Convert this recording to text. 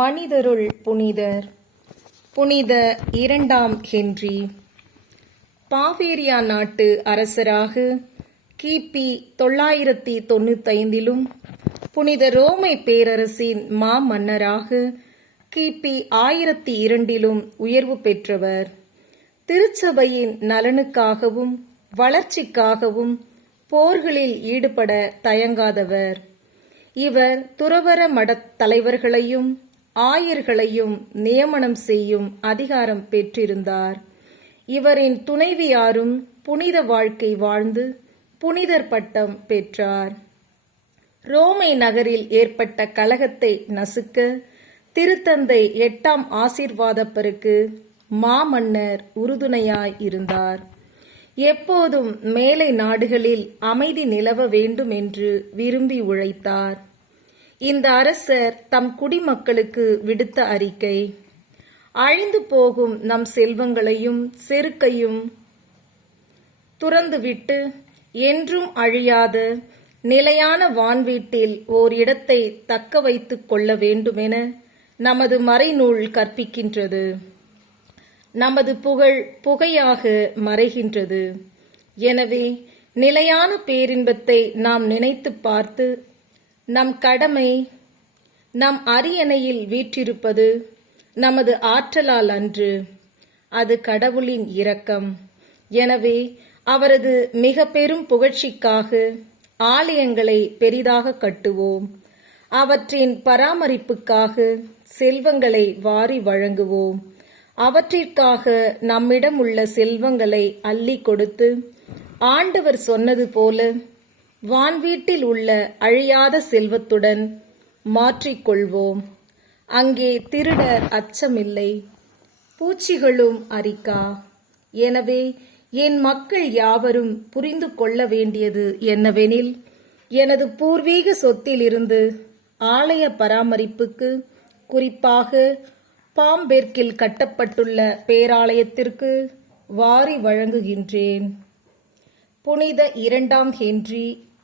மனிதருள் புனிதர். புனித இரண்டாம் ஹென்றி. பாவேரியா நாட்டு அரசராக கிபி தொள்ளாயிரத்தி தொண்ணூத்தைந்திலும் புனித ரோமை பேரரசின் மாமன்னராக கிபி ஆயிரத்தி இரண்டிலும் உயர்வு பெற்றவர். திருச்சபையின் நலனுக்காகவும் வளர்ச்சிக்காகவும் போர்களில் ஈடுபட தயங்காதவர். இவர் துறவற மடத் தலைவர்களையும் ஆயர்களையும் நியமனம் செய்யும் அதிகாரம் பெற்றிருந்தார். இவரின் துணைவியாரும் புனித வாழ்க்கை வாழ்ந்து புனிதர் பட்டம் பெற்றார். ரோமை நகரில் ஏற்பட்ட கலகத்தை நசுக்க திருத்தந்தை எட்டாம் ஆசிர்வாதப்பருக்கு மாமன்னர் உறுதுணையாய் இருந்தார். எப்போதும் மேலை நாடுகளில் அமைதி நிலவ வேண்டும் என்று விரும்பி உழைத்தார். இந்த அரசர் தம் குடிமக்களுக்கு விடுத்த அறிக்கை. அழிந்து போகும் நம் செல்வங்களையும் செருக்கையும் துறந்துவிட்டு என்றும் அழியாத நிலையான வான்வீட்டில் ஓர் இடத்தை தக்க வைத்துக் கொள்ள வேண்டுமென நமது மறைநூல் கற்பிக்கின்றது. நமது புகழ் புகையாக மறைகின்றது. எனவே நிலையான பேரின்பத்தை நாம் நினைத்து பார்த்து நம் கடமை நம் அரியணையில் வீற்றிருப்பது நமது ஆற்றலால் அன்று. அது கடவுளின் இரக்கம். எனவே அவரது மிக பெரும் புகழ்ச்சிக்காக ஆலயங்களை பெரிதாக கட்டுவோம். அவற்றின் பராமரிப்புக்காக செல்வங்களை வாரி வழங்குவோம். அவற்றிற்காக நம்மிடம் உள்ள செல்வங்களை அள்ளி கொடுத்து ஆண்டவர் சொன்னது போல வான்வீட்டில் உள்ள அழியாத செல்வத்துடன் மாற்றிக்கொள்வோம். அங்கே திருடர் அச்சமில்லை. பூச்சிகளும் அரிக்கா. எனவே என் மக்கள் யாவரும் புரிந்து கொள்ள வேண்டியது என்னவெனில் எனது பூர்வீக சொத்திலிருந்து ஆலய பராமரிப்புக்கு குறிப்பாக பாம்பெர்க்கில் கட்டப்பட்டுள்ள பேராலயத்திற்கு வாரி வழங்குகின்றேன். புனித இரண்டாம் ஹென்றி